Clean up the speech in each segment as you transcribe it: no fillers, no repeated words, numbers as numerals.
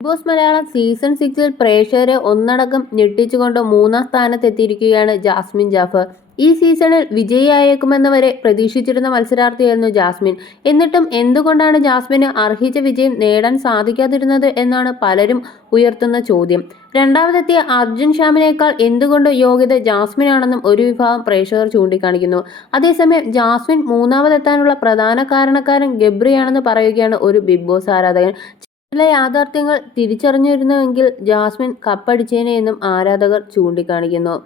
Big boss Malayalam season 6 പ്രേക്ഷകരെ ഒന്നടങ്കം ഞെട്ടിച്ചുകൊണ്ട് 3-ാം സ്ഥാനത്തെത്തിയിരിക്കുകയാണ് ജാസ്മിൻ ജാഫർ. ഈ സീസണിൽ വിജയിയായേക്കുമെന്ന് വരെ പ്രതീക്ഷിച്ചിരുന്ന മത്സരാർത്ഥിയായിരുന്നു ജാസ്മിൻ. എന്നിട്ടും എന്തുകൊണ്ടാണ് ജാസ്മിന് അർഹിച്ച വിജയം നേടാൻ സാധിക്കാതിരുന്നത് എന്നാണ് പലരും ഉയർത്തുന്ന ചോദ്യം. രണ്ടാമതെത്തിയ അർജുൻ ശ്യാമിനേക്കാൾ എന്തുകൊണ്ട് യോഗ്യത ജാസ്മിനാണെന്നും ഒരു വിഭാഗം പ്രേക്ഷകർ ചൂണ്ടിക്കാണിക്കുന്നു. അതേസമയം ജാസ്മിൻ മൂന്നാമതെത്താനുള്ള പ്രധാന കാരണക്കാരൻ ഗബ്രിയാണെന്ന് പറയുകയാണ് ഒരു ബിഗ് ബോസ് ആരാധകൻ. ചില യാഥാർത്ഥ്യങ്ങൾ തിരിച്ചറിഞ്ഞിരുന്നുവെങ്കിൽ ജാസ്മിൻ കപ്പടിച്ചേനെ എന്നും ആരാധകർ ചൂണ്ടിക്കാണിക്കുന്നു.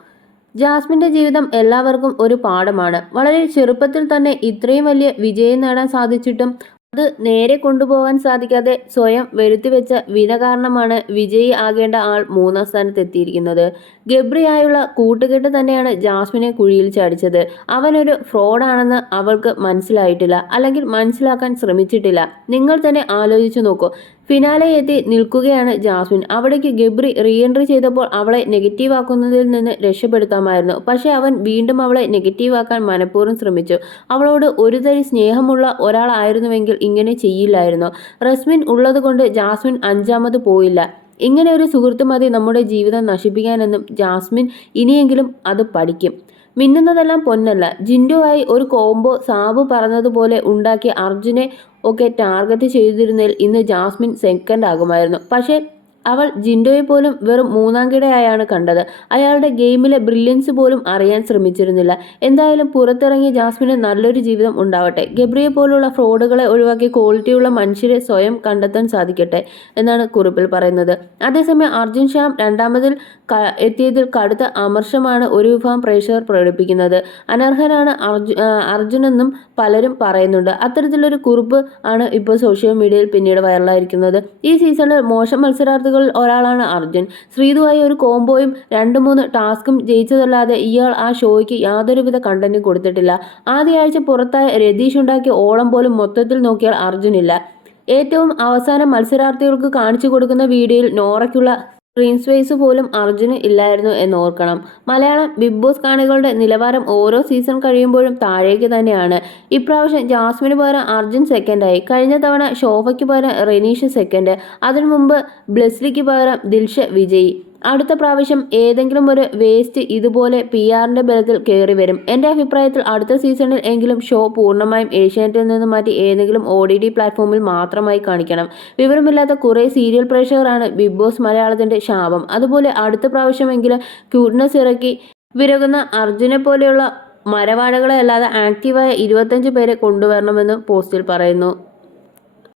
ജാസ്മിന്റെ ജീവിതം എല്ലാവർക്കും ഒരു പാഠമാണ്. വളരെ ചെറുപ്പത്തിൽ തന്നെ ഇത്രയും വലിയ വിജയം നേടാൻ സാധിച്ചിട്ടും അത് നേരെ കൊണ്ടുപോകാൻ സാധിക്കാതെ സ്വയം വരുത്തിവെച്ച വിന കാരണമാണ് വിജയി ആകേണ്ട ആൾ 3-ാം സ്ഥാനത്തെത്തിയിരിക്കുന്നത്. ഗബ്രിയായുള്ള കൂട്ടുകെട്ട് തന്നെയാണ് ജാസ്മിനെ കുഴിയിൽ ചാടിച്ചത്. അവനൊരു ഫ്രോഡാണെന്ന് അവൾക്ക് മനസ്സിലായിട്ടില്ല, അല്ലെങ്കിൽ മനസ്സിലാക്കാൻ ശ്രമിച്ചിട്ടില്ല. നിങ്ങൾ തന്നെ ആലോചിച്ചു നോക്കൂ. ഫിനാലെ എത്തി നിൽക്കുകയാണ് ജാസ്മിൻ. അവിടേക്ക് ഗബ്രി റീഎൻട്രി ചെയ്തപ്പോൾ അവളെ നെഗറ്റീവ് ആക്കുന്നതിൽ നിന്ന് രക്ഷപ്പെടുത്താമായിരുന്നു. പക്ഷേ അവൻ വീണ്ടും അവളെ നെഗറ്റീവ് ആക്കാൻ മനഃപൂർവ്വം ശ്രമിച്ചു. അവളോട് ഒരു തരി സ്നേഹമുള്ള ഒരാളായിരുന്നുവെങ്കിൽ ഇങ്ങനെ ചെയ്യില്ലായിരുന്നു. റസ്മിൻ ഉള്ളതുകൊണ്ട് ജാസ്മിൻ 5-ാമത് പോയില്ല. ഇങ്ങനെ ഒരു സുഹൃത്ത് മതി നമ്മുടെ ജീവിതം നശിപ്പിക്കാനെന്നും ജാസ്മിൻ ഇനിയെങ്കിലും അത് പഠിക്കും. മിന്നുന്നതെല്ലാം പൊന്നല്ല. ജിൻഡോയായി ഒരു കോംബോ സാബു പറഞ്ഞതുപോലെ ഉണ്ടാക്കിയ അർജുനെ ഒക്കെ ടാർഗറ്റ് ചെയ്തിരുന്നതിൽ ഇന്ന് ജാസ്മിൻ സെക്കൻഡ് ആകുമായിരുന്നു. പക്ഷേ അവൾ ജിൻഡോയെ പോലും വെറും മൂന്നാംകിടയായാണ് കണ്ടത്. അയാളുടെ ഗെയിമിലെ ബ്രില്യൻസ് പോലും അറിയാൻ ശ്രമിച്ചിരുന്നില്ല. എന്തായാലും പുറത്തിറങ്ങിയ ജാസ്മിന് നല്ലൊരു ജീവിതം ഉണ്ടാവട്ടെ. ഗബ്രിയെ പോലുള്ള ഫ്രോഡുകളെ ഒഴിവാക്കി ക്വാളിറ്റിയുള്ള മനുഷ്യരെ സ്വയം കണ്ടെത്താൻ സാധിക്കട്ടെ എന്നാണ് കുറിപ്പിൽ പറയുന്നത്. അതേസമയം അർജുൻ ശ്യാം രണ്ടാമതിൽ എത്തിയതിൽ കടുത്ത അമർഷമാണ് ഒരു വിഭാഗം പ്രേക്ഷകർ പ്രകടിപ്പിക്കുന്നത്. അനർഹനാണ് അർജുനെന്നും പലരും പറയുന്നുണ്ട്. അത്തരത്തിലൊരു കുറിപ്പ് ആണ് ഇപ്പോൾ സോഷ്യൽ മീഡിയയിൽ പിന്നീട് വൈറലായിരിക്കുന്നത്. ഈ സീസണിൽ മോശം മത്സരാർത്ഥികളിൽ ഒരാളാണ് അർജുൻ. ശ്രീതുവായി ഒരു കോംബോയും 2-3 ടാസ്കും ജയിച്ചതല്ലാതെ ഇയാൾ ആ ഷോയ്ക്ക് യാതൊരുവിധ കണ്ടന്റും കൊടുത്തിട്ടില്ല. ആദ്യ ആഴ്ച പുറത്തായ രതീഷ് ഉണ്ടാക്കിയ ഓളം പോലും മൊത്തത്തിൽ നോക്കിയാൽ അർജുനില്ല. ഏറ്റവും അവസാനം മത്സരാർത്ഥികൾക്ക് കാണിച്ചു കൊടുക്കുന്ന വീഡിയോയിൽ നോറയ്ക്കുള്ള സ്ക്രീൻ സ്പേസ് പോലും അർജുന് ഇല്ലായിരുന്നു എന്നോർക്കണം. മലയാളം ബിഗ് ബോസ് കാണികളുടെ നിലവാരം ഓരോ സീസൺ കഴിയുമ്പോഴും താഴേക്ക് തന്നെയാണ്. ഇപ്രാവശ്യം ജാസ്മിന് പകരം അർജുൻ സെക്കൻഡായി. കഴിഞ്ഞ തവണ ശോഭയ്ക്ക് പകരം റെനീഷ് സെക്കൻഡ്. അതിനു മുമ്പ് ബ്ലെസ്ലിക്ക് പകരം ദിൽഷ വിജയി. അടുത്ത പ്രാവശ്യം ഏതെങ്കിലും ഒരു വേസ്റ്റ് ഇതുപോലെ PR-ന്റെ ബലത്തിൽ കയറി വരും. എൻ്റെ അഭിപ്രായത്തിൽ അടുത്ത സീസണിൽ എങ്കിലും ഷോ പൂർണ്ണമായും ഏഷ്യാനെറ്റിൽ നിന്ന് മാറ്റി ഏതെങ്കിലും OTT പ്ലാറ്റ്ഫോമിൽ മാത്രമായി കാണിക്കണം. വിവരമില്ലാത്ത കുറേ സീരിയൽ പ്രേക്ഷകരാണ് ബിഗ് ബോസ് മലയാളത്തിൻ്റെ ശാപം. അതുപോലെ അടുത്ത പ്രാവശ്യമെങ്കിലും ക്യൂട്ട്നെസ് ഇറക്കി വിരകുന്ന അർജുനെ പോലെയുള്ള മരവാഴകളെ അല്ലാതെ ആക്റ്റീവായ 25 പേരെ കൊണ്ടുവരണമെന്നും പോസ്റ്റിൽ പറയുന്നു.